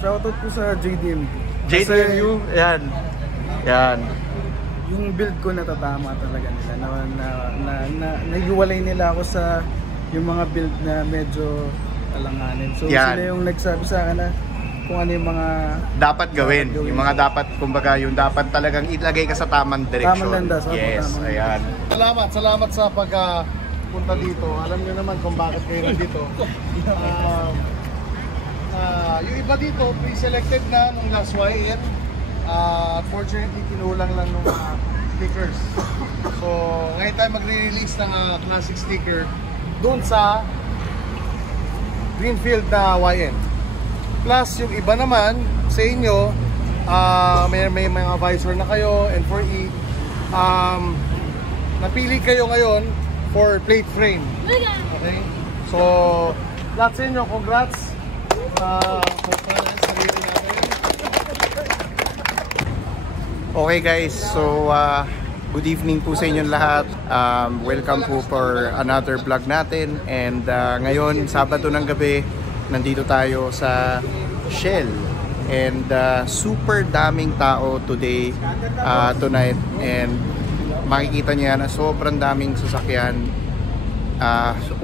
Shoutout po sa JDMU. JDMU, yan. Yan. Yung build ko natatama talaga nila. Naghiwalay nila ako sa yung mga build na medyo alanganin. So yan. Sila yung nagsabi sa akin na kung ano yung mga dapat gawin. Yung mga dapat, kumbaga, yung dapat talagang ilagay ka sa tamang direksyon. Tamang landas. Yes, tamang ayan. Salamat sa pagpunta dito. Alam niyo naman kung bakit kayo nandito. Yung iba dito, pre-selected na nung last YN. Fortunately, kinulang lang ng mga stickers. So, ngayon tayo magre-release ng classic sticker doon sa Greenfield na YN. Plus, yung iba naman sa inyo, may mga visor na kayo, N4E. Napili kayo ngayon for plate frame. Okay? So, lahat sa inyo, congrats. Okay guys, so good evening po sa inyong lahat. Welcome po for another vlog natin. And ngayon, Sabado ng gabi, nandito tayo sa Shell. And super daming tao today, tonight. And makikita niya na sobrang daming sasakyan.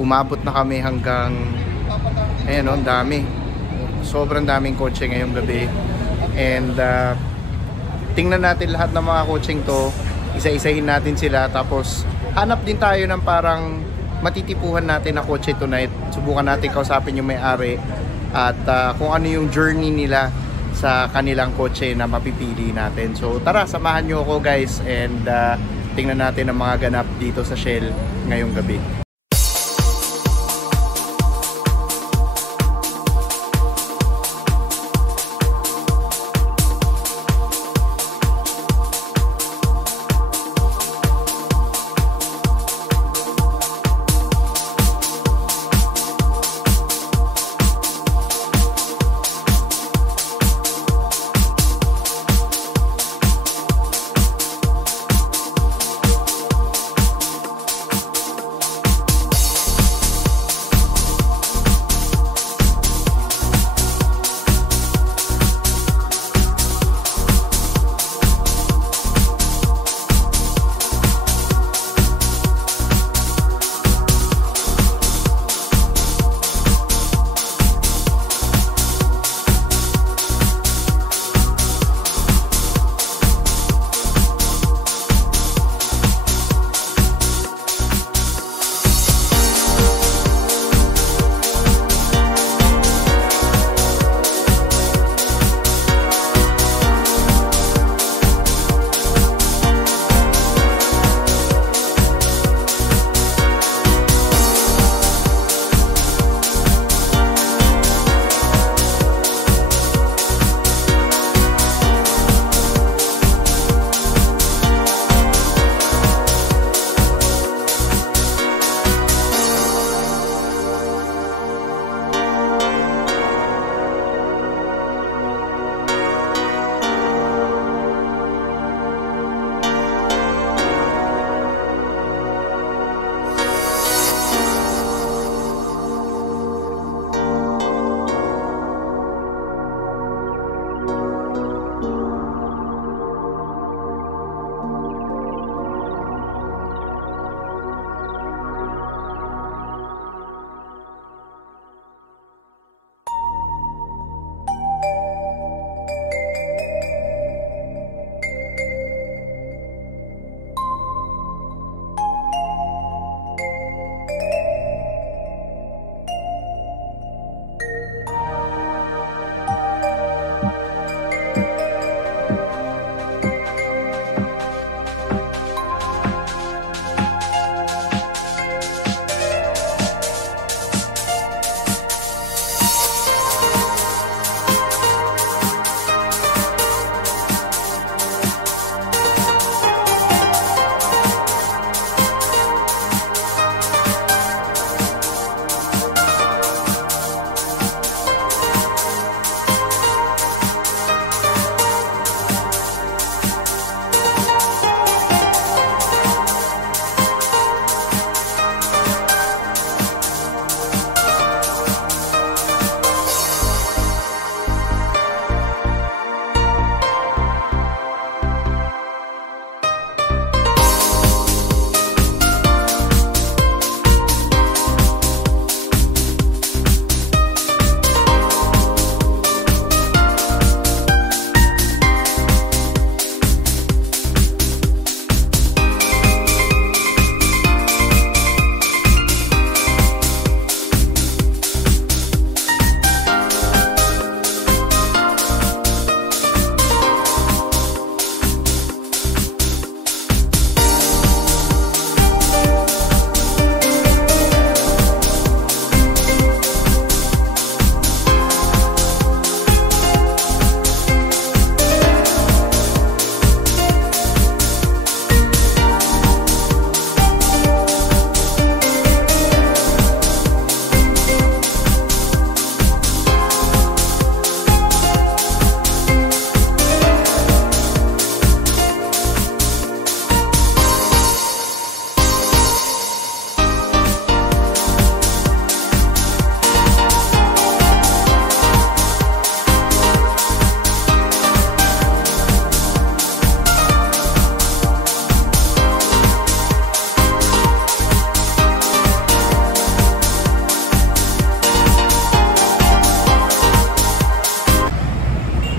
Umabot na kami hanggang, ayan o, dami. Sobrang daming kotse ngayong gabi. And tingnan natin lahat ng mga kotseng to, isa-isahin natin sila, tapos hanap din tayo ng parang matitipuhan natin na kotse tonight. Subukan natin kausapin yung may-ari at kung ano yung journey nila sa kanilang kotse na mapipili natin. So tara, samahan nyo ako guys, and tingnan natin ang mga ganap dito sa Shell ngayong gabi.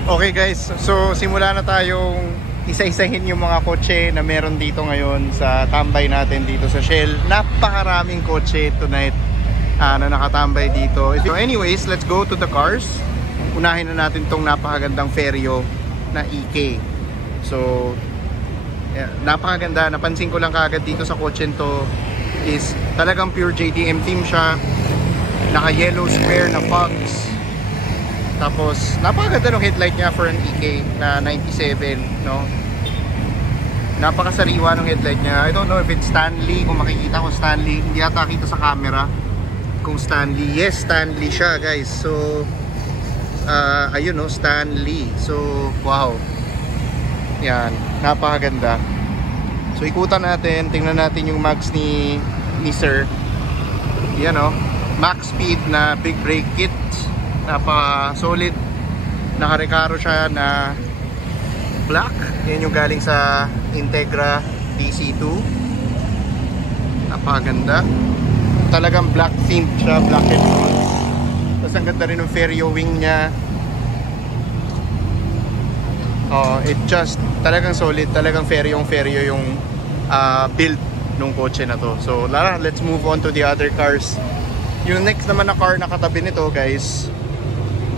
Okay guys, so simula na tayong isa-isahin yung mga kotse na meron dito ngayon sa tambay natin dito sa Shell. Napakaraming kotse tonight na nakatambay dito. So anyways, let's go to the cars. Unahin na natin tong napakagandang Ferio na EK. So yeah, napakaganda. Napansin ko lang kaagad dito sa kotse to is talagang pure JDM theme siya. Naka yellow square na fogs. Tapos, napakaganda ng headlight niya for an EK na 97, no? Napakasariwa ng headlight niya. I don't know if it's Stanley, kung makikita ko Stanley. Hindi ata kita sa camera kung Stanley. Yes, Stanley siya, guys. So, ayun, no? Stanley. So, wow. Yan, napakaganda. So, ikutan natin. Tingnan natin yung mags ni Sir. Yan, no? Max speed na big brake kit. Napaka-solid. Naka-Recaro siya na black. Yan yung galing sa Integra DC2. Napakaganda. Talagang black themed siya. Black and gold. Tapos ang ganda rin ng Ferio wing niya. It just talagang solid. Talagang Ferio yung build nung kotse na to. So let's move on to the other cars. Yung next naman na car na katabi nito, guys,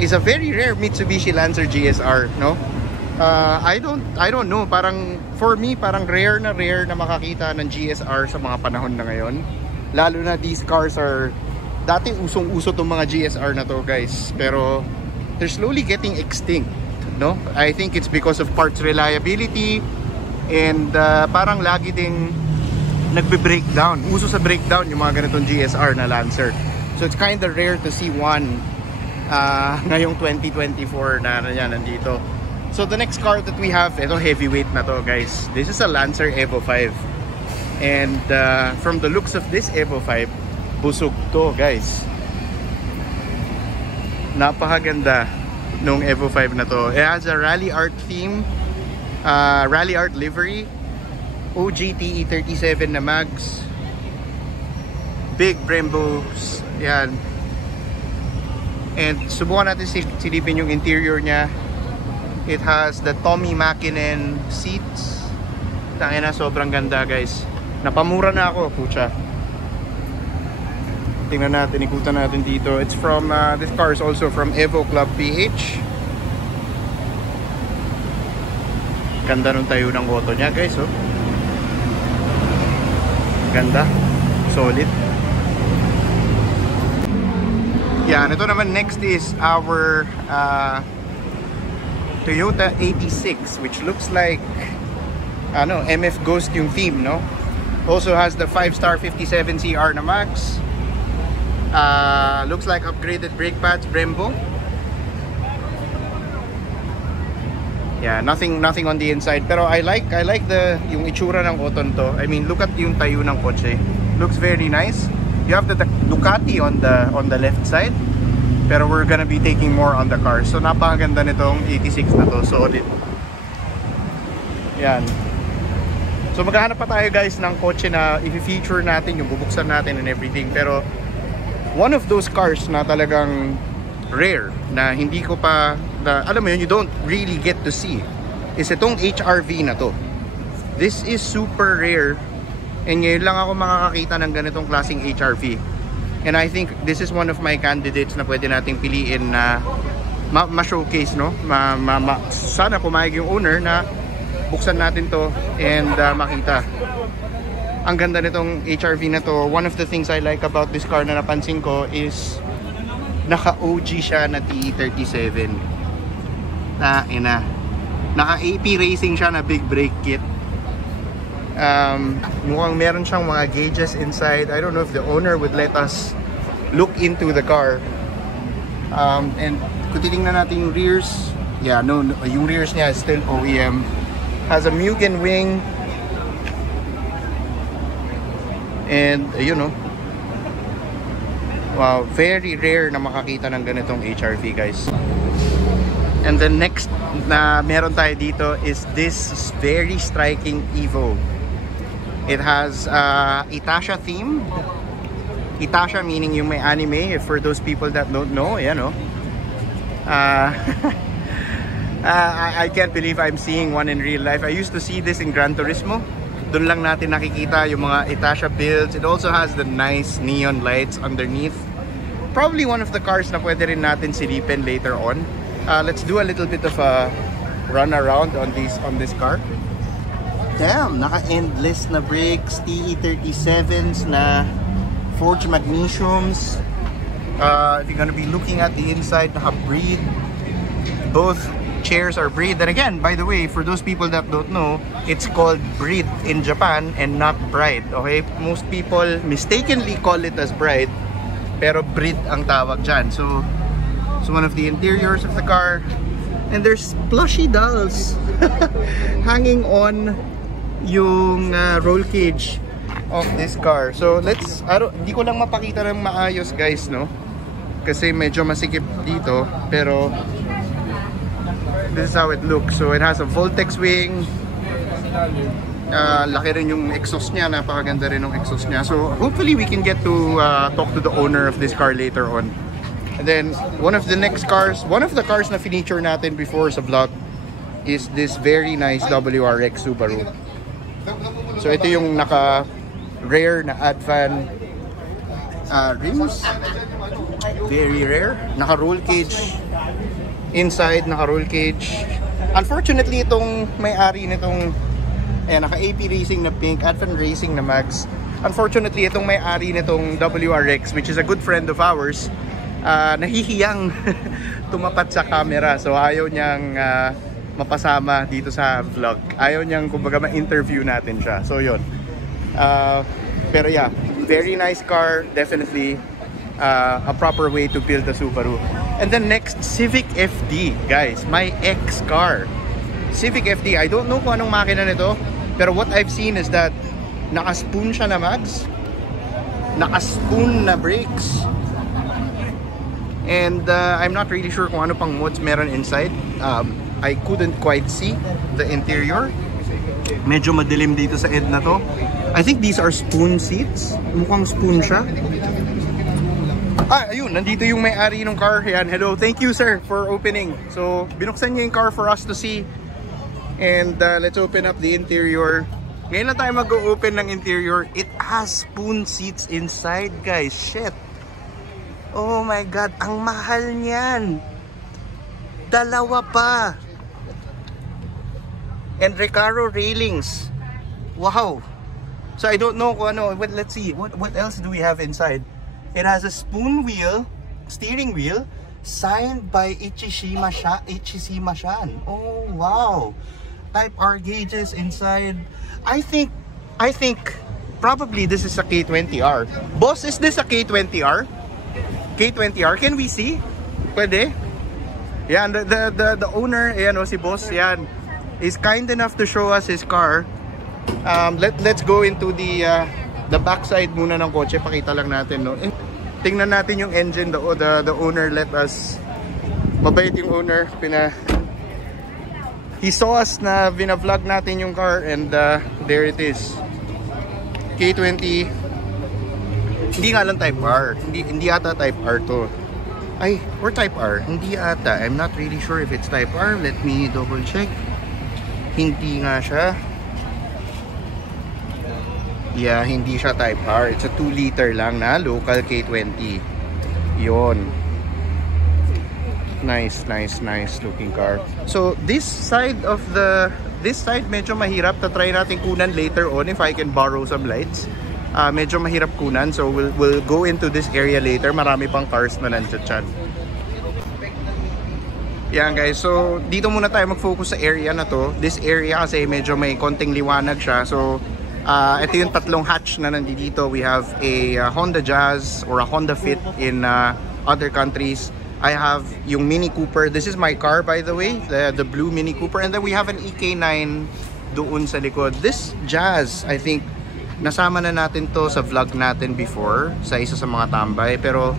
is a very rare Mitsubishi Lancer GSR, no? I don't know, parang for me parang rare na makakita ng GSR sa mga panahon na ngayon. Lalo na these cars are dati usong-uso tong mga GSR na to, guys, pero they're slowly getting extinct, no? I think it's because of parts reliability and parang lagi ding nagbe-breakdown. Uso sa breakdown yung mga ganitong GSR na Lancer. So it's kind of rare to see one ngayong 2024 na yan nandito. So the next car that we have, ito heavyweight na to, guys. This is a Lancer Evo 5. And from the looks of this Evo 5, busog to, guys. Napakaganda nung Evo 5 na to. It has a rally art theme, rally art livery, OGTE 37 na mags, big Brembos, yan. And subukan natin silipin yung interior niya. It has the Tommy Mäkinen seats. Tangina, sobrang ganda, guys. Napamura na ako, pucha. Tingnan natin, ikutan natin dito. It's from, this car is also from Evo Club PH. Ganda nung tayo ng auto niya, guys, oh. Ganda. Solid. Yan, ito naman next is our Toyota 86, which looks like MF Ghost yung theme, no? Also has the 5-star 57 CR na max. Looks like upgraded brake pads, Brembo. Yeah, nothing on the inside, pero I like yung itsura ng auto to. I mean, look at yung tayo ng kotse. Looks very nice. You have the Ducati on the left side, pero we're gonna be taking more on the car. So napakaganda nitong 86 na to, solid. Yan. So maghahanap pa tayo, guys, ng kotse na i-feature natin, yung bubuksan natin and everything. Pero one of those cars na talagang rare, na hindi ko pa, alam mo yun, you don't really get to see, is itong HRV na to. This is super rare. And ngayon lang ako makakakita ng ganitong klaseng HRV. And I think this is one of my candidates na pwede nating piliin na ma-showcase, no? Sana pumayag yung owner na buksan natin to and makita. Ang ganda nitong HRV na to. One of the things I like about this car na napansin ko is naka-OG siya na TE37. Naka-AP Racing siya na big brake kit. Mukhang meron siyang mga gauges inside. I don't know if the owner would let us look into the car. And kung titingnan natin yung rears, yeah, no, yung rears niya is still OEM. Has a Mugen wing. And you know, wow, very rare na makakita ng ganitong HRV, guys. And the next na meron tayo dito is this very striking Evo. It has Itasha theme. Itasha meaning yung may anime, for those people that don't know, ayan, no? I can't believe I'm seeing one in real life. I used to see this in Gran Turismo. Doon lang natin nakikita yung mga Itasha builds. It also has the nice neon lights underneath. Probably one of the cars na pwede rin natin silipin later on. Let's do a little bit of a run around on this car. Damn, naka-endless na brakes, TE37s na forged magnesiums. If you're gonna be looking at the inside, naka-breed. Both chairs are breed. And again, by the way, for those people that don't know, it's called breed in Japan and not bride. Okay, most people mistakenly call it as bride, pero breed ang tawag dyan. So one of the interiors of the car, and there's plushy dolls hanging on yung roll cage of this car. So hindi ko lang mapakita ng maayos guys, no? Kasi medyo masikip dito, pero this is how it looks. So it has a Voltex wing. Laki rin yung exhaust niya, napakaganda rin yung exhaust niya. So hopefully we can get to talk to the owner of this car later on. And then one of the cars na feature natin before sa vlog is this very nice WRX Subaru. So ito yung naka-rare na Advan rims. Very rare. Naka-roll cage. Inside, naka-roll cage. Unfortunately, itong may-ari nitong naka-AP Racing na pink, Advan Racing na Max. Unfortunately, itong may-ari nitong WRX, which is a good friend of ours, nahihiyang tumapat sa camera. So ayaw niyang mapasama dito sa vlog. Ayaw niyang kumbaga ma-interview natin siya. So yun. Pero yeah, very nice car. Definitely a proper way to build a Subaru. And then next, Civic FD, guys, my ex car. Civic FD, I don't know kung anong makina nito, pero what I've seen is that naka-spoon siya na mags, naka-spoon na brakes, and I'm not really sure kung ano pang mods meron inside. I couldn't quite see the interior. Medyo madilim dito sa end na to. I think these are spoon seats. Mukhang spoon siya. Ayun, nandito yung may-ari ng car. Yan, hello. Thank you, sir, for opening. So, binuksan niya yung car for us to see. And let's open up the interior. Ngayon na tayo mag-open ng interior. It has spoon seats inside, guys. Shit. Oh my God, ang mahal niyan. Dalawa pa. And Recaro railings. Wow. So, I don't know kung ano. But let's see. What else do we have inside? It has a spoon wheel, steering wheel, signed by Ichishima Shan. Oh wow! Type R gauges inside. I think probably this is a K20R. Boss, is this a K20R? K20R? Can we see? Pwede? Yan, the owner, ayan o si boss, yan, is kind enough to show us his car. Let's go into the backside muna ng kotse, pakita lang natin, no? Tingnan natin yung engine. The owner let us. Mabait yung owner. He saw us na vlog natin yung car, and there it is. K20. Hindi nga lang Type R. Hindi ata Type R to. Ay, or Type R. Hindi ata. I'm not really sure if it's Type R. Let me double check. Hindi nga siya. Yeah, hindi siya Type R. It's a 2-liter lang na local K20. Yon. Nice looking car. So this side medyo mahirap. Try natin kunan later on if I can borrow some lights. Medyo mahirap kunan, so we'll go into this area later. Marami pang cars na nandiyan. Yan guys, so dito muna tayo mag-focus sa area na to. This area kasi medyo may konting liwanag siya. So ito yung tatlong hatch na nandito. We have a Honda Jazz or a Honda Fit in other countries. I have yung Mini Cooper. This is my car, by the way, the blue Mini Cooper. And then we have an EK9 doon sa likod. This Jazz, I think, nasama na natin to sa vlog natin before sa isa sa mga tambay. Pero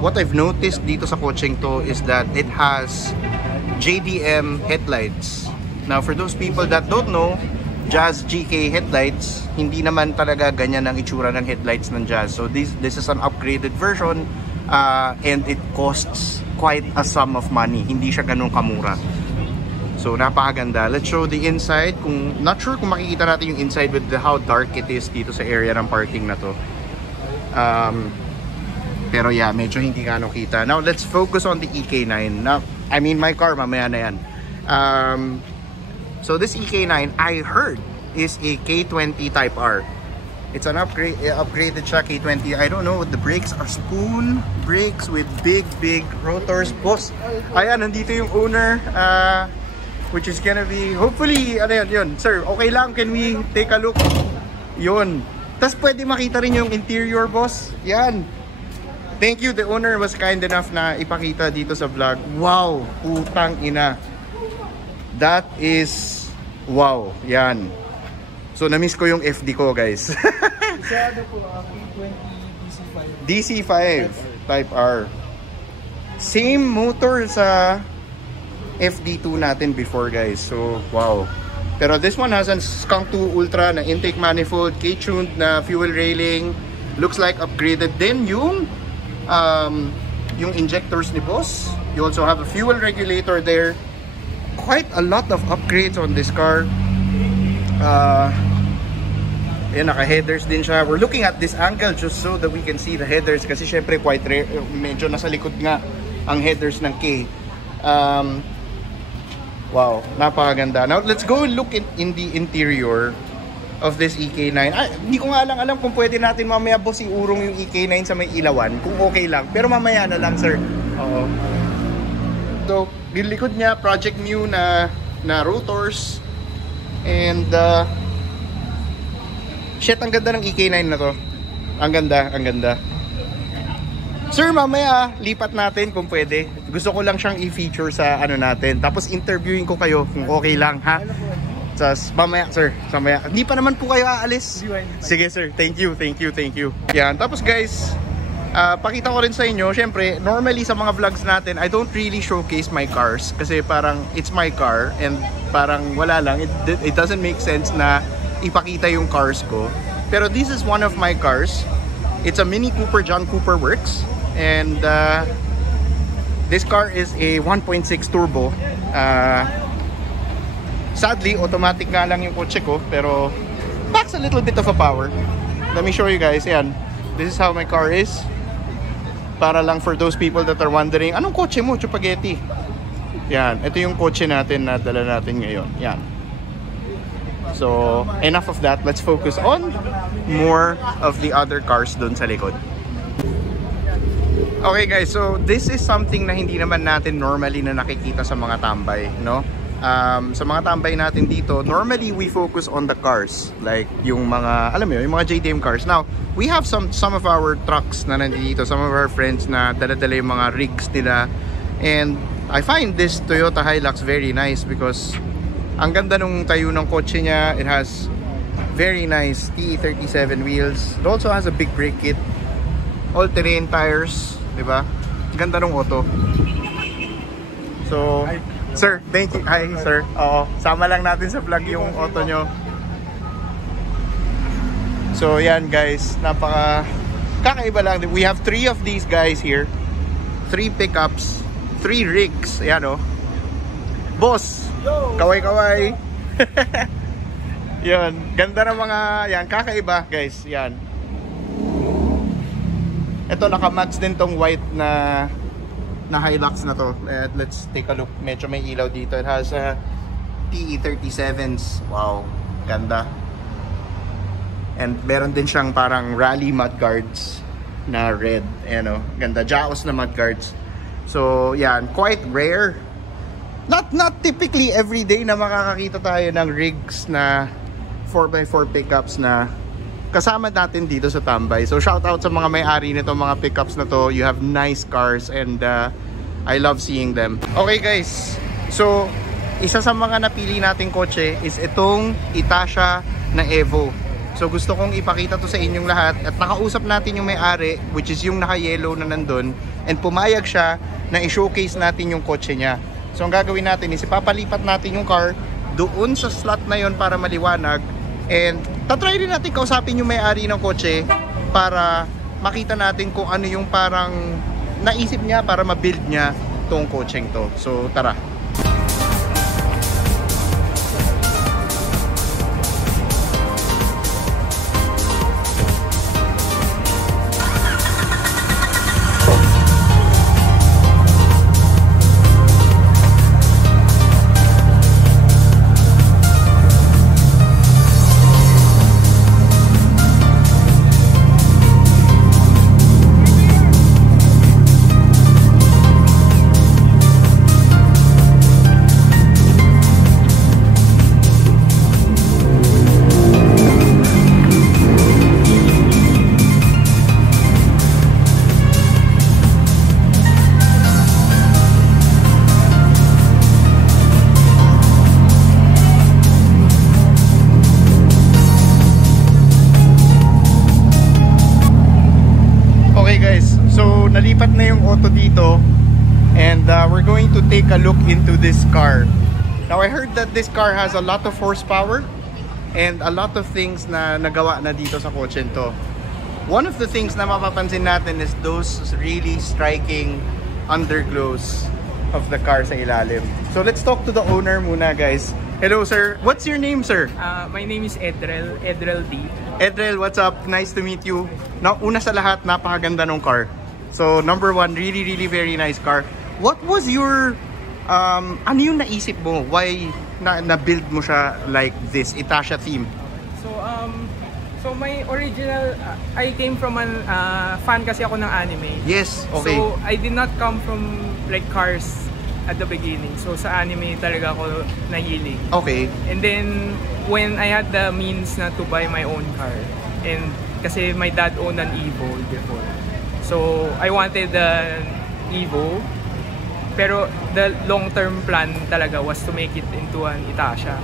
what I've noticed dito sa coaching to is that it has JDM headlights. Now, for those people that don't know, Jazz GK headlights, hindi naman talaga ganyan ang itsura ng headlights ng Jazz. So this is an upgraded version, and it costs quite a sum of money. Hindi siya ganun kamura. So napakaganda. Let's show the inside. Not sure kung makikita natin yung inside with how dark it is dito sa area ng parking na to. Pero yeah, medyo hindi gaano kita. Now let's focus on the EK9. Now, I mean my car, mamaya na yan. So this EK9, I heard, is a K20 Type R. It's an upgraded siya, K20. I don't know, the brakes are spoon brakes with big rotors. Boss, ayan, nandito yung owner, which is gonna be, hopefully, ano yun, sir, okay lang, can we take a look? Yun. Tapos pwede makita rin yung interior, boss. Yan. Thank you, the owner was kind enough na ipakita dito sa vlog. Wow, putang ina. That is, wow, yan. So, na-miss ko yung FD ko, guys. Sa ano po, K20 DC5. DC5 Type R. Same motor sa FD2 natin before, guys. So, wow. Pero this one has a Skunk 2 Ultra na intake manifold, K-tuned na fuel railing. Looks like upgraded din yung injectors ni boss. You also have a fuel regulator there. Quite a lot of upgrades on this car. Ayan, naka-headers din siya. We're looking at this angle just so that we can see the headers kasi syempre quite rare, medyo nasa likod nga ang headers ng K. Wow, napakaganda. Now, let's go look in the interior of this EK9. Hindi ko nga lang alam kung pwede natin mamaya boss iurong yung EK9 sa may ilawan, kung okay lang. Pero mamaya na lang, sir. Oo. So, yung likod niya, Project Mu na rotors. And, shit, ang ganda ng EK9 na to. Ang ganda, ang ganda. Sir, mamaya lipat natin kung pwede. Gusto ko lang siyang i-feature sa ano natin. Tapos interviewin ko kayo kung okay lang, ha? Tapos mamaya, sir. Mamaya. Hindi pa naman po kayo aalis. Sige, sir. Thank you, thank you, thank you. Yan. Tapos guys, pakita ko rin sa inyo. Syempre, normally sa mga vlogs natin, I don't really showcase my cars. Kasi parang it's my car. And parang wala lang. It doesn't make sense na ipakita yung cars ko. Pero this is one of my cars. It's a Mini Cooper John Cooper Works. And this car is a 1.6 turbo. Sadly, automatic nga lang yung kotse ko. Pero packs a little bit of a power. Let me show you guys. Yan. This is how my car is. Para lang for those people that are wondering, anong kotse mo, Chupageti? Yan. Ito yung kotse natin na dala natin ngayon. Yan. So, enough of that. Let's focus on more of the other cars dun sa likod. Okay guys, so this is something na hindi naman natin normally na nakikita sa mga tambay, no? Sa mga tambay natin dito, normally we focus on the cars. Like yung mga, alam mo yun, yung mga JDM cars. Now, we have some of our trucks na nandito, some of our friends na dala-dala yung mga rigs nila. And I find this Toyota Hilux very nice because ang ganda nung tayo ng kotse niya. It has very nice TE37 wheels. It also has a big brake kit. All-terrain tires, di ba? Ganda nung auto. So, sir, thank you. Hi, sir. Oo, sama lang natin sa vlog yung auto nyo. So, yan guys. Kakaiba lang. We have 3 of these guys here. 3 pickups. 3 rigs. Ayan o. Boss! Kaway-kaway. Yan, ganda ng mga yan, kakaiba guys, yan. Ito naka-match din tong white na Hilux na to. Let's take a look. Medyo may ilaw dito. It has TE37s. Wow, ganda. And meron din siyang parang rally mudguards na red. Ayan o, ganda. Jaos na mudguards. So, yan, quite rare. Not typically everyday na makakakita tayo ng rigs na 4x4 pickups na kasama natin dito sa tambay. So shout out sa mga may-ari nito mga pickups na to. You have nice cars and I love seeing them. Okay guys, so isa sa mga napili nating kotse is itong Itasha na Evo. So gusto kong ipakita to sa inyong lahat at nakausap natin yung may-ari, which is yung naka-yellow na nandun, and pumayag siya na i-showcase natin yung kotse niya. So ang gagawin natin is ipapalipat natin yung car doon sa slot na yon para maliwanag, and tatry rin natin kausapin yung may-ari ng kotse para makita natin kung ano yung parang naisip niya para ma-build niya tong kotseng to. So tara. take a look into this car. Now, I heard that this car has a lot of horsepower and a lot of things na nagawa na dito sa kotse to. One of the things na mapapansin natin is those really striking underglows of the car sa ilalim. So let's talk to the owner muna, guys. Hello, sir. What's your name, sir? My name is Edrel D. Edrel, what's up? Nice to meet you. Now, una sa lahat, napakaganda ng car. So, number one, really, really very nice car. What was your, ano yung naisip mo? Why na-build mo siya like this, Itasha theme? So my original, I came from an fan kasi ako ng anime. Yes, okay. So I did not come from like cars at the beginning. So sa anime talaga ako nahilig. Okay. And then when I had the means na to buy my own car, and kasi my dad owned an Evo before. So I wanted an Evo, pero the long-term plan talaga was to make it into an Itasha.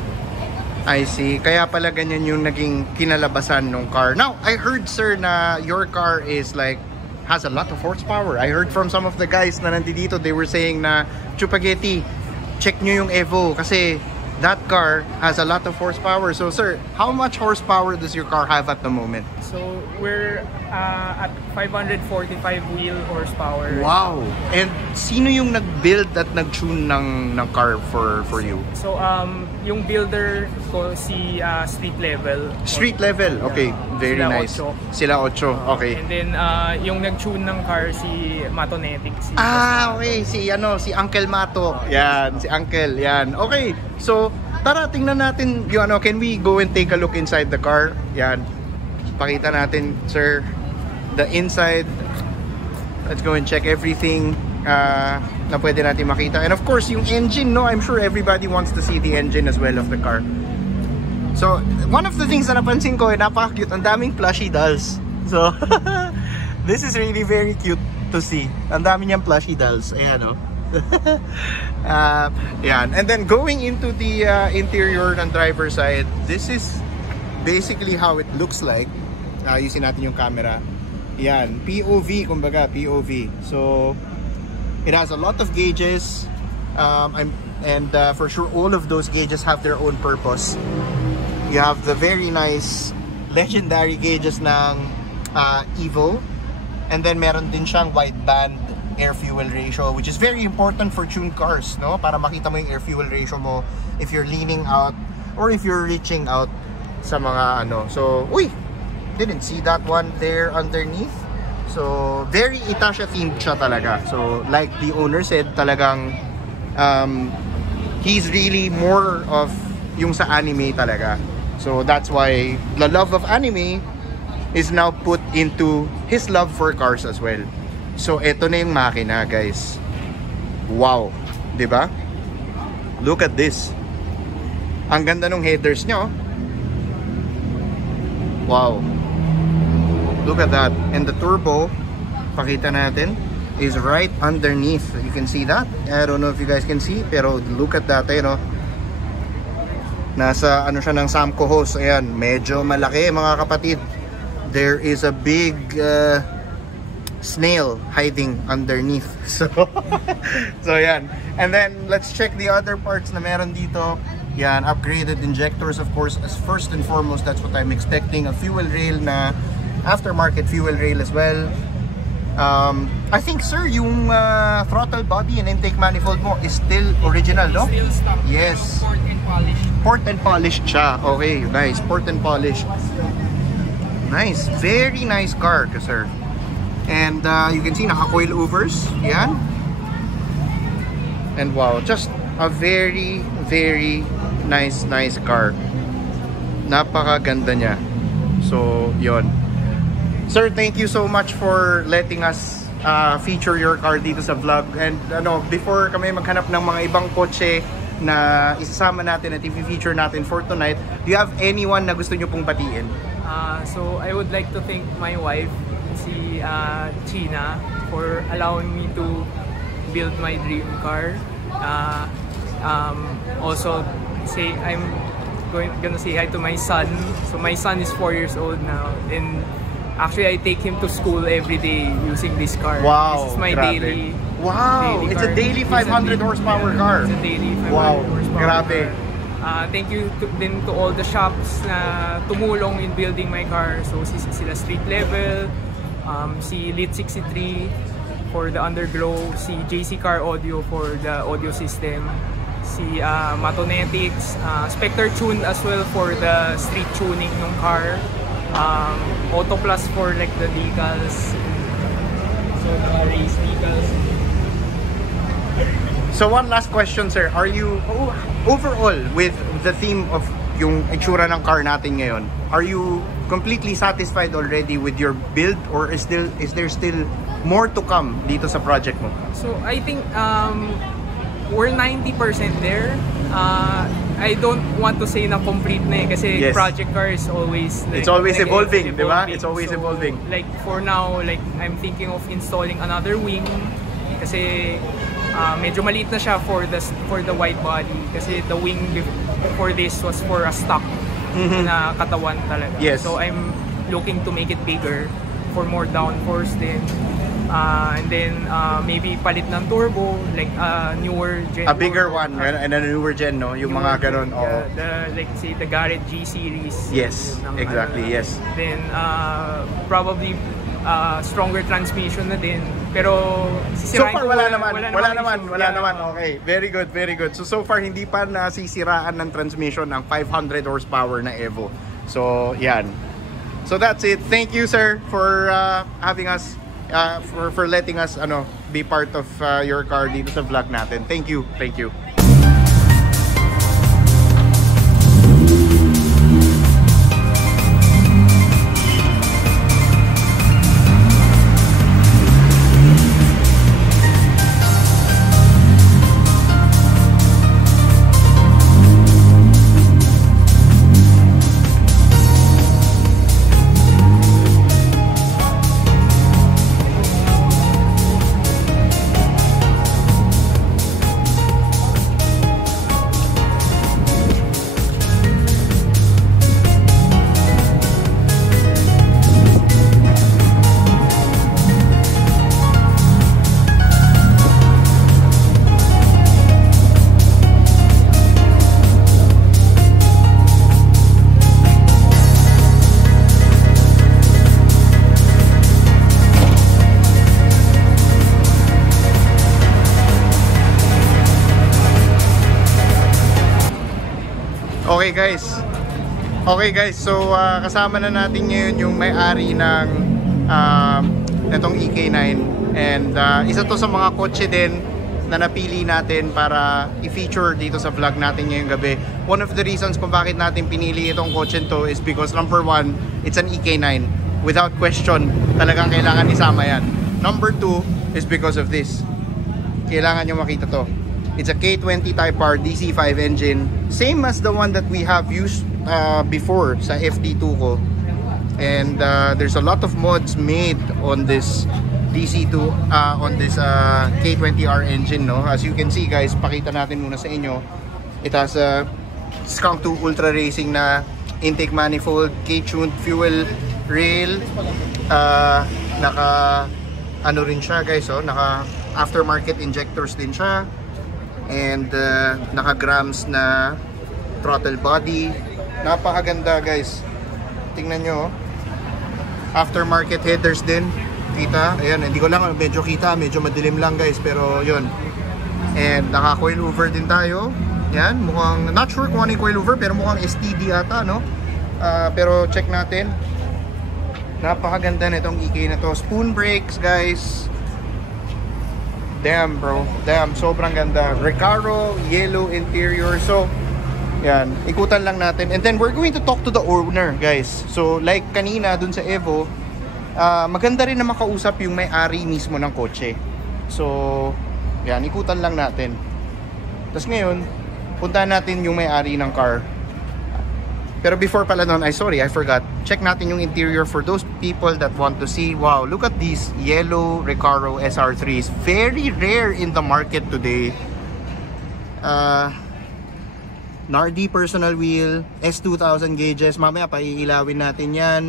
I see. Kaya pala ganyan yung naging kinalabasan ng car. Now, I heard, sir, na your car is like, has a lot of horsepower. I heard from some of the guys na nandito, they were saying na, Chupageti, check nyo yung Evo kasi that car has a lot of horsepower. So, sir, how much horsepower does your car have at the moment? So we're at 545 wheel horsepower. Wow! And sino yung nag-build at nag-tune ng car for you? So yung builder ko si Street Level. Street Level, okay. Very Sila nice. Ocho. Sila Ocho, okay. And then yung nag-tune ng car si Matonetic. Okay. Si Uncle Mato. Yan, si Uncle. Yan. Okay. So, tara, tingnan natin yung can we go and take a look inside the car? Yan. Pakita natin, sir, the inside. Let's go and check everything na pwede natin makita. And of course, yung engine, no? I'm sure everybody wants to see the engine as well of the car. So, one of the things na napansin ko, napaka-cute. Ang daming plushie dolls. So, this is really very cute to see. Ang dami niyang plushie dolls. Ayan, no? Yan. And then going into the interior ng driver side, this is basically how it looks like. Ayusin natin yung camera. Yan, POV, kumbaga, POV. So, it has a lot of gauges. For sure, all of those gauges have their own purpose. You have the very nice, legendary gauges ng Evo. And then, meron din siyang wideband air-fuel ratio, which is very important for tuned cars, no? Para makita mo yung air-fuel ratio mo if you're leaning out or if you're reaching out sa mga So, uy! Didn't see that one there underneath. So, very Itasha themed siya talaga. So, like the owner said, talagang he's really more of yung sa anime talaga. So, that's why the love of anime is now put into his love for cars as well. So, eto na yung makina, guys. Wow! Diba? Look at this. Ang ganda ng headers niya, oh. Wow! Look at that. And the turbo, pakita natin, is right underneath. You can see that. I don't know if you guys can see, pero look at that, no? Nasa siya ng Samco hose. Ayan, medyo malaki mga kapatid. There is a big snail hiding underneath. So, yan. And then, let's check the other parts na meron dito. Yan, upgraded injectors, of course, as first and foremost, that's what I'm expecting. A fuel rail na aftermarket fuel rail as well. I think, sir, yung throttle body and intake manifold mo is still original, no? Still stock. Yes. Port and polished. Port and polished siya. Okay, nice. Port and polished. Nice. Very nice car, sir. And you can see naka-coil overs. Yan. And wow, just a very, very nice car. Napakaganda niya. So, yon. Sir, thank you so much for letting us feature your car dito sa vlog. And before kami maghanap ng mga ibang kotse na isasama natin at i-feature natin for tonight, do you have anyone na gusto nyo pong batiin? So I would like to thank my wife, si China, for allowing me to build my dream car. Also, I'm gonna say hi to my son. So my son is 4 years old now, and Actually, I take him to school every day using this car. Wow, This is my grabe. daily. Wow, daily it's a car. daily It's a 500 horsepower car. It's a daily 500 Wow, horsepower grabe. car. Thank you din to all the shops na tumulong in building my car. So sila Street Level, si Lit 63 for the underglow, si JC Car Audio for the audio system, si Matonetics, Spectre Tune as well for the street tuning ng car, Auto Plus for like the decals, so the race decals. So one last question, sir. Are you overall with the theme of yung itsura ng car natin ngayon? Are you completely satisfied already with your build, or is there still more to come dito sa project mo? So I think we're 90% there. I don't want to say na complete na kasi Yes. project car is always like, It's always like, evolving, di ba? It's always So, evolving. Like for now, like I'm thinking of installing another wing kasi medyo maliit na siya for the wide body kasi the wing before this was for a stock na katawan talaga. Yes. So I'm looking to make it bigger for more downforce din. And then maybe palit ng turbo, like newer gen. A bigger turbo. one and a newer gen, no? Yung mga ganon. Oo. Like say the Garrett G series. Yes, exactly, yes. Then probably stronger transmission na din. Pero So far wala naman. Yeah. Okay, very good. So far hindi pa nasisiraan ng transmission ng 500 horsepower na Evo. So yan. So that's it. Thank you, sir, for having us for letting us be part of your car dito sa vlog natin. Thank you. Okay guys, so kasama na natin ngayon yung may-ari ng itong EK9, and isa to sa mga kotse din na napili natin para i-feature dito sa vlog natin ngayong gabi. One of the reasons kung bakit natin pinili itong kotse to is because number one, it's an EK9. Without question, talagang kailangan isama yan. Number two is because of this. Kailangan nyo makita to. It's a K20 Type R DC5 engine, same as the one that we have used before sa FD2 ko. And there's a lot of mods made on this DC2 on this K20R engine, no? As you can see guys, pakita natin muna sa inyo. It has a Skunk 2 Ultra Racing na intake manifold, K-tuned fuel rail, naka ano rin siya guys, oh, naka aftermarket injectors din siya, and naka grams na throttle body. Napakaganda guys, tingnan nyo, aftermarket headers din, kita, ayan, hindi ko lang medyo kita, medyo madilim lang guys, pero yun. And naka coilover din tayo, yan, mukhang, not sure kung ano yung coilover, pero mukhang STD ata, no? Pero check natin. Napakaganda na itong EK na to. Spoon brakes guys, damn bro, damn, sobrang ganda. Recaro yellow interior. So yan, ikutan lang natin, and then we're going to talk to the owner guys. So like kanina dun sa Evo, maganda rin na makausap yung may-ari mismo ng kotse. So yan, ikutan lang natin. Tapos ngayon, puntahan natin yung may-ari ng car. Pero before pala nun, I forgot. Check natin yung interior for those people that want to see. Wow, look at these yellow Recaro SR3s. Very rare in the market today. Nardi personal wheel, S2000 gauges. Mamaya paiilawin natin yan.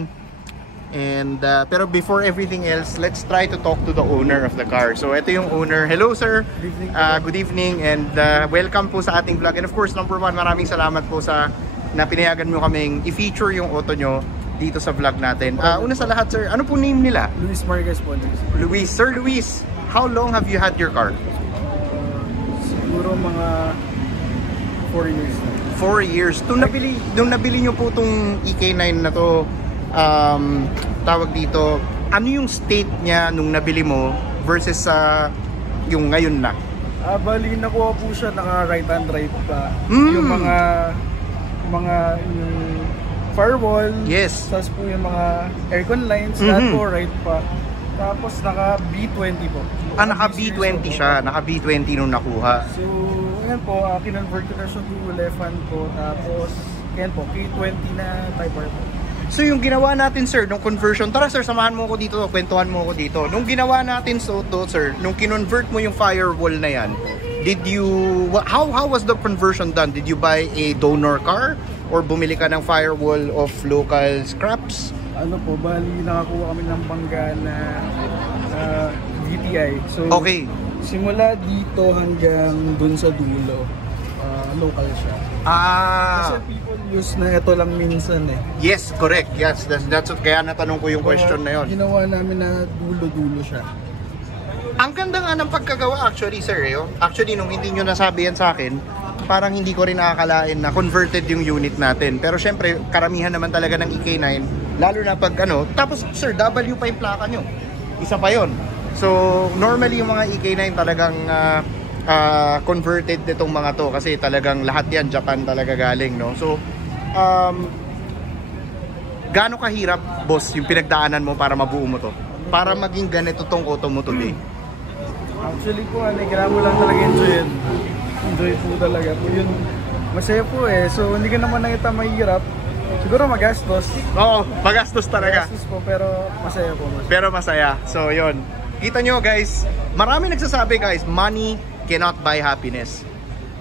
And pero before everything else, let's try to talk to the owner of the car. So ito yung owner. Hello sir. Good evening and welcome po sa ating vlog. And of course, number one, maraming salamat po sa na pinayagan mo kaming i-feature yung auto nyo dito sa vlog natin. Una sa lahat sir, ano po name nila? Luis Marquez po. Luis. Sir Luis, how long have you had your car? Siguro mga 4 years na. 4 years. Nung nabili nyo po itong EK9 na to, tawag dito, ano yung state niya nung nabili mo versus sa yung ngayon na? Bali, nakuha po siya naka right hand drive pa. Yung mga yung firewall, yes. tapos po yung mga aircon lines, lahat po right pa. Tapos naka B20 po. Naka B20 siya, naka B20 nung nakuha. So, ayan po, kinonvert ko na siya to left hand po. Tapos, ayan po, K20 na Type R po. So yung ginawa natin sir, nung conversion, tara sir, samahan mo ako dito, kwentuhan mo ako dito. Nung ginawa natin sir, nung kinonvert mo yung firewall na yan, how was the conversion done? Did you buy a donor car? Or bumili ka ng firewall of local scraps? Ano po, bali nakakuha kami ng bangga na GTI. So, okay. Simula dito hanggang dun sa dulo, local siya. Kasi people use na ito lang minsan eh. Yes, correct. Yes, that's what, kaya natanong ko yung question na yon. Ginawa namin na dulo-dulo siya. Ang ganda nga ng pagkagawa actually sir. Actually nung hindi nyo nasabi yan sa akin, parang hindi ko rin nakakalain na converted yung unit natin. Pero syempre, karamihan naman talaga ng EK9, lalo na pag tapos sir, W pa yung plaka nyo. Isa pa yon. So, normally yung mga EK9 talagang converted itong mga to kasi talagang lahat yan Japan talaga galing, no? So, gaano kahirap, boss, yung pinagdaanan mo para mabuo mo to? Para maging ganito tong auto mo today? Actually po, kailangan mo lang talaga enjoyin. Enjoy po talaga po yun. Masaya po eh. So hindi ka naman nakita mahirap. Siguro magastos. Oo, magastos talaga. Magastos po pero masaya po. Pero masaya. So yun. Kita nyo guys, marami nagsasabi guys, money cannot buy happiness.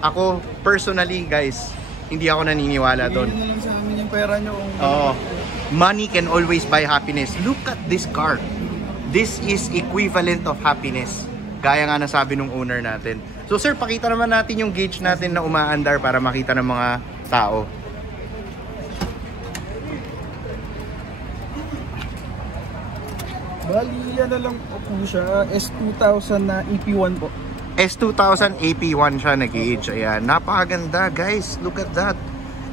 Ako, personally guys, hindi ako naniniwala doon. Hindi na lang sa amin yung pera nyo. Oo. Money can always buy happiness. Look at this car. This is equivalent of happiness. Gaya nga nasabi nung owner natin. So sir, pakita naman natin yung gauge natin na umaandar para makita ng mga tao. Bali, ano lang po siya, S2000 na AP1 po. S2000 AP1 siya na gauge. Ayan, napakaganda guys. Look at that.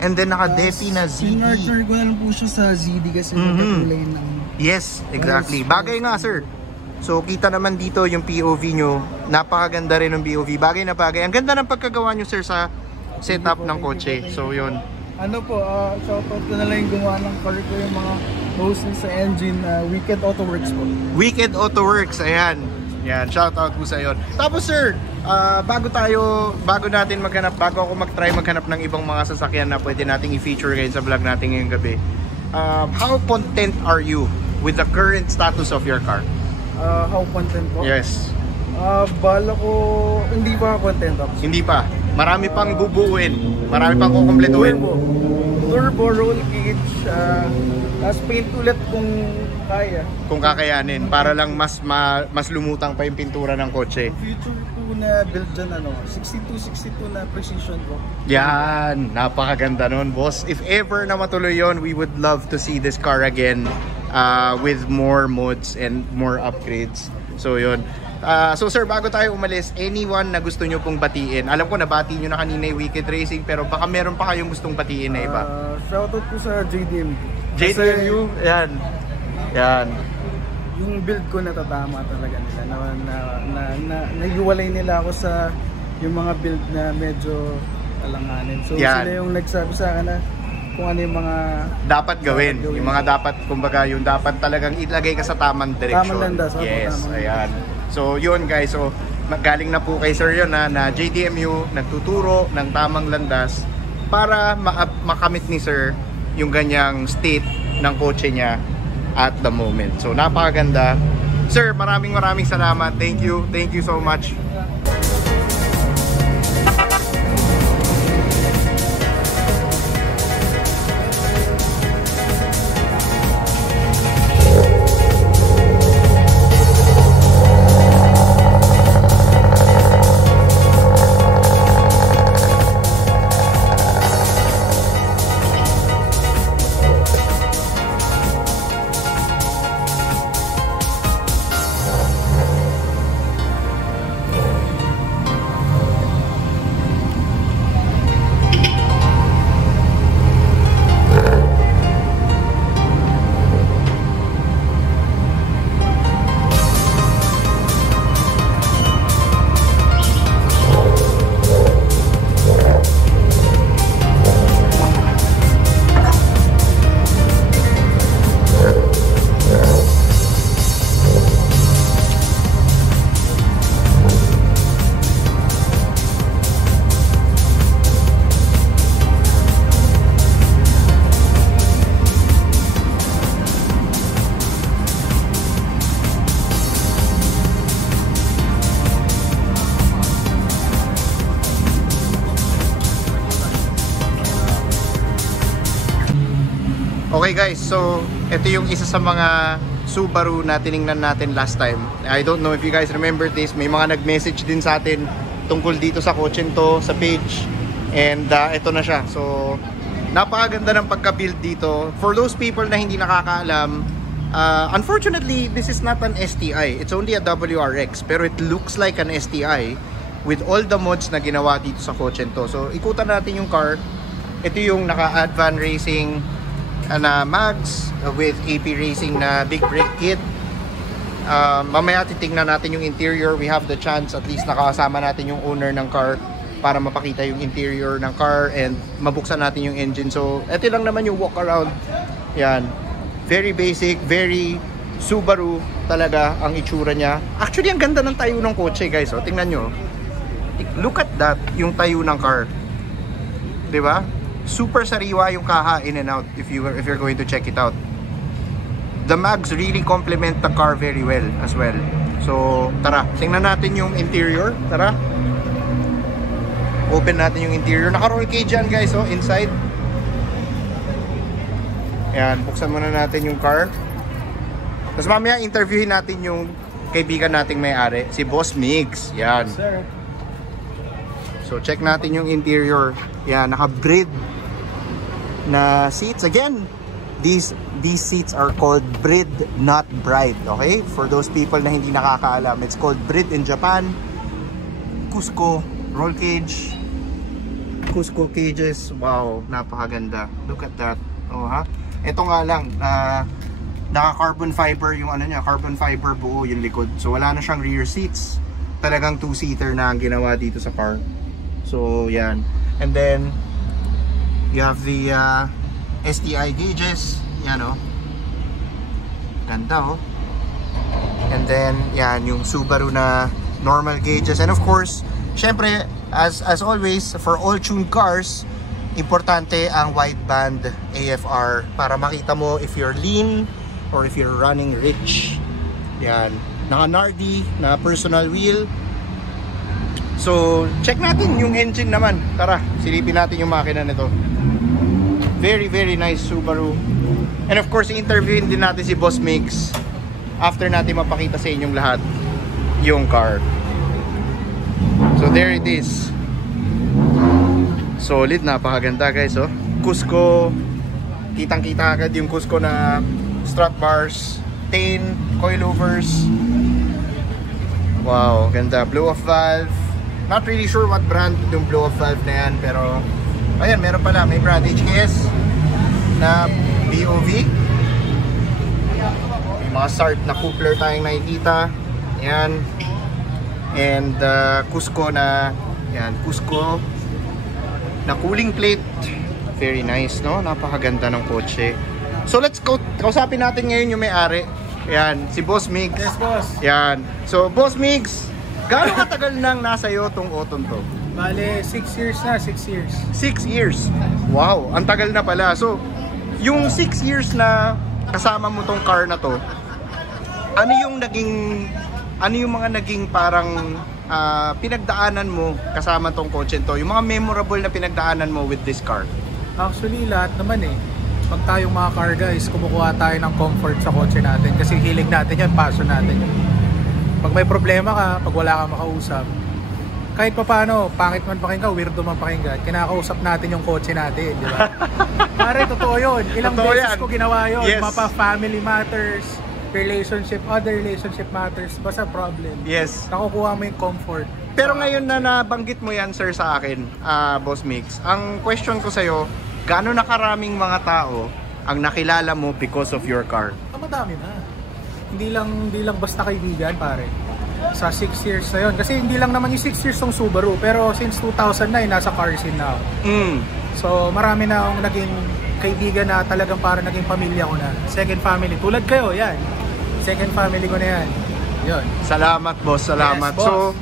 And then naka-DEFI na ZD. Sinarger ko na lang po siya sa ZD kasi magkakulay ng... Yes, exactly. Bagay nga sir. So kita naman dito yung POV nyo. Napakaganda rin ng POV. Bagay na bagay. Ang ganda ng pagkagawa nyo sir sa setup ng kotse. So yun. Ano po, shoutout ko na lang yung gumawa ng car ko, yung mga host sa engine, Wicked Auto Works po. Wicked Auto Works, ayan. Yan, shoutout po sa iyo. Tapos sir, bago ako mag-try maghanap ng ibang mga sasakyan na pwede nating i-feature ngayon sa vlog natin ngayong gabi. How content are you with the current status of your car? How content po? Yes. Bala ko, hindi pa content ako. Hindi pa. Marami pang bubuuin. Marami pang kukumpletuhin. Turbo, roll cage, tapos paint ulit kung kaya. Kung kakayanin. Para lang mas lumutang pa yung pintura ng kotse. Future 2 na build dyan, 62 na precision po. Yan. Napakaganda nun, boss. If ever na matuloy yun, we would love to see this car again with more mods and more upgrades. So yun. So sir, bago tayo umalis, anyone na gusto nyo pong batiin, alam ko nabati nyo na kanina yung Wicked Racing, pero baka meron pa kayong gustong batiin na iba. Shoutout po sa JDM. JDMU? Yan. Yan. Yung build ko natatama talaga nila. Nahiwalay nila ako sa yung mga build na medyo alanganin. So yan. Sila yung nagsabi sa akin na kung ano yung mga dapat gawin. Yung mga dapat, kumbaga, yung dapat talagang ilagay ka sa tamang direksyon. Tamang landas. Yes, tamang ayan. So yun guys, so galing na po kay sir yun na JDMU nagtuturo ng tamang landas para makamit ni sir yung ganyang state ng kotse niya at the moment. So napakaganda. Sir, maraming salamat. Thank you so much. Okay guys, so ito yung isa sa mga Subaru na tiningnan natin last time. I don't know if you guys remember this. May mga nag-message din sa atin tungkol dito sa kotsen to sa page. And ito na siya. So napakaganda ng pagka-build dito. For those people na hindi nakakaalam, unfortunately, this is not an STI. It's only a WRX. Pero it looks like an STI with all the mods na ginawa dito sa kotsen to. So ikutan natin yung car. Ito yung naka-Advan Racing na mags with AP Racing na big brake kit. Mamaya titingnan natin yung interior. We have the chance, at least nakakasama natin yung owner ng car para mapakita yung interior ng car and mabuksan natin yung engine. So ito lang naman yung walk around. Yan, very basic, very Subaru talaga ang itsura niya. Actually ang ganda ng tayo ng kotse guys. So tingnan nyo, look at that, yung tayo ng car, diba? Super sariwa yung kaha in and out if you're going to check it out. The mags really complement the car very well as well. So tara, tingnan natin yung interior. Tara, open natin yung interior. Naka-roll cage yan guys, oh, inside. Yan, buksan muna natin yung car. Tapos mamaya interviewin natin yung kaibigan nating may-ari, si Boss Migs. Yan. Yes, sir. So check natin yung interior. Yan, naka-brid na seats. Again, these seats are called brid, not bride. Okay? For those people na hindi nakakaalam, it's called brid in Japan. Cusco roll cage, Cusco cages. Wow, napakaganda. Look at that. Oh ha. Ito nga lang, naka carbon fiber yung ano niya, carbon fiber buo yung likod. So wala na siyang rear seats. Talagang 2-seater na ang ginawa dito sa car. So yan. And then you have the STI gauges. Yan oh. Ganda oh. And then yan yung Subaru na normal gauges. And of course, syempre as always for all tuned cars, importante ang wideband AFR para makita mo if you're lean or if you're running rich. Yan. Naka-Nardi na personal wheel. So, check natin yung engine naman. Tara, silipin natin yung makina nito. Very, very nice Subaru. And of course, interviewin din natin si Boss Migs after natin mapakita sa inyong lahat yung car. So, there it is. Solid, napakaganda guys, oh. Cusco. Kitang-kita agad yung Cusco na strut bars, 10 coilovers. Wow, ganda. Blow-off valve. Not really sure what brand yung blow-off valve na yan, pero ayan, meron pala. May brand HKS na BOV. May mga start na coupler tayong nakikita. Ayan. And Cusco na, yan, Cusco na cooling plate. Very nice, no? Napakaganda ng kotse. So let's kausapin natin ngayon yung may-ari. Ayan, si Boss Migs. Yes, boss. Yan. So, Boss Migs, gaano katagal nang nasa iyo tong Oton to? Bale, 6 years na, 6 years. 6 years. Wow, ang tagal na pala. So, yung 6 years na kasama mo tong car na to, ano yung mga naging parang pinagdaanan mo kasama tong kotse to? Yung mga memorable na pinagdaanan mo with this car? Actually, lahat naman eh. Pag tayong mga car guys, kumukuha tayo ng comfort sa kotse natin kasi hilig natin yan, passion natin yan. Pag may problema ka, pag wala kang makausap, kahit pa paano, pangit man pakinggan, weirdo man pakinggan, kinakausap natin yung kotse natin, di ba? Pare, totoo yun. Ilang totoo beses yan. ko ginawa yun. Yes. Mapa family matters, relationship, other relationship matters, basta problem. Yes. Nakukuha mo yung comfort. Pero ngayon na nabanggit mo yan, sir, sa akin, Boss Migs, ang question ko sa'yo, gaano na karaming mga tao ang nakilala mo because of your car? Madami na. Hindi lang basta kaibigan, pare. Sa 6 years na yun. Kasi hindi lang naman yung 6 years tong Subaru. Pero since 2009, nasa car scene na ako. So marami na akong naging kaibigan na talagang parang naging pamilya ko na. Second family. Tulad kayo, yan. Second family ko na yan. Yun. Salamat, boss. Salamat. Yes, boss. So,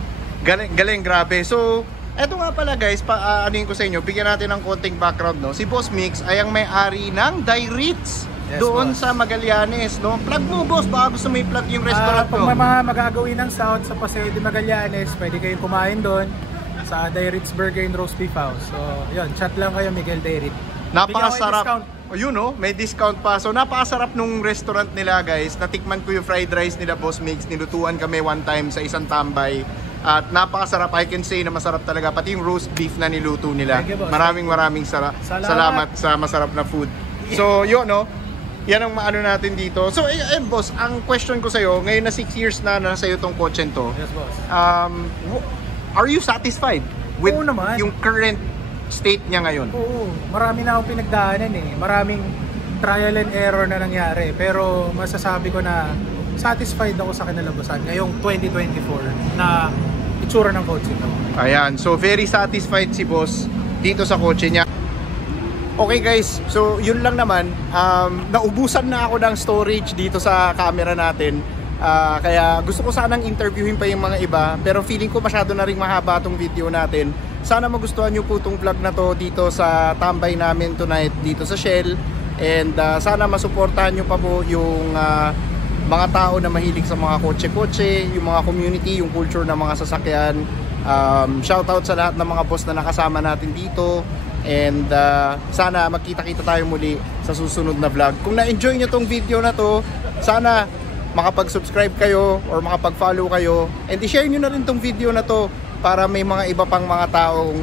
galing, grabe. So, eto nga pala guys, anuin ko sa inyo, bigyan natin ng konting background, no? Si Boss Migs ay ang may-ari ng Dairitz. Yes, doon boss. sa Magallanes, no? Plug mo, boss, baka gusto mo i-plug yung restaurant Pag mo. may mga magagawin ng South sa Paseo de Magallanes, pwede kayong kumain doon sa Dairitz Burger and Roast Beef House. So, yun, chat lang kayo, Miguel Dairit. Napakasarap. Yun oh, may discount pa. So napakasarap nung restaurant nila guys. Natikman ko yung fried rice nila, Boss Migs. Nilutuan kami one time sa isang tambay. At napakasarap, I can say na masarap talaga. Pati yung roast beef na niluto nila. Maraming salamat sa masarap na food. So yun no, yan ang maano natin dito. So boss, ang question ko sa'yo, ngayon na 6 years na sa'yo tong kotse to. Yes, boss. Are you satisfied with Oo naman. yung current state niya ngayon? Oo, marami na akong pinagdaanan eh. Maraming trial and error na nangyari. Pero masasabi ko na satisfied ako sa kinalabasan ngayong 2024 na itsura ng kotse ko. Ayan, so very satisfied si boss dito sa kotse niya. Okay guys, so yun lang naman. Naubusan na ako ng storage dito sa camera natin. Kaya gusto ko sanang interviewin pa yung mga iba. Pero feeling ko masyado na rin mahaba tong video natin. Sana magustuhan nyo po itong vlog na to dito sa tambay namin tonight dito sa Shell. And sana masuportahan nyo pa po yung mga tao na mahilig sa mga kotse-kotse, yung mga community, yung culture ng mga sasakyan. Shoutout sa lahat ng mga boss na nakasama natin dito. And sana magkita-kita tayo muli sa susunod na vlog. Kung na-enjoy nyo tong video na to, sana makapag-subscribe kayo or makapag-follow kayo. And i-share nyo na rin tong video na to para may mga iba pang mga taong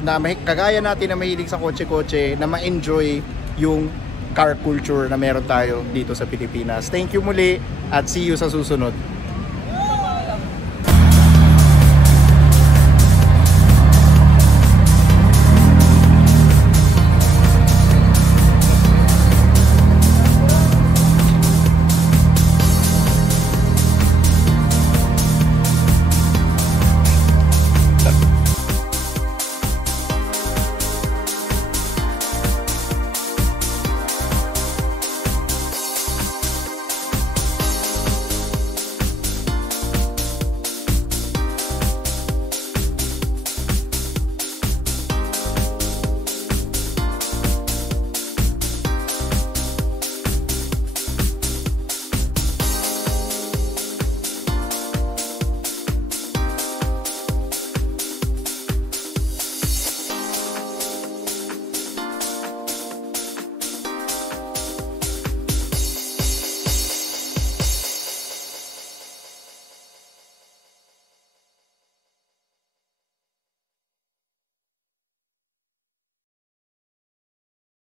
na kagaya natin na mahilig sa kotse-kotse na ma-enjoy yung car culture na meron tayo dito sa Pilipinas. Thank you muli at see you sa susunod.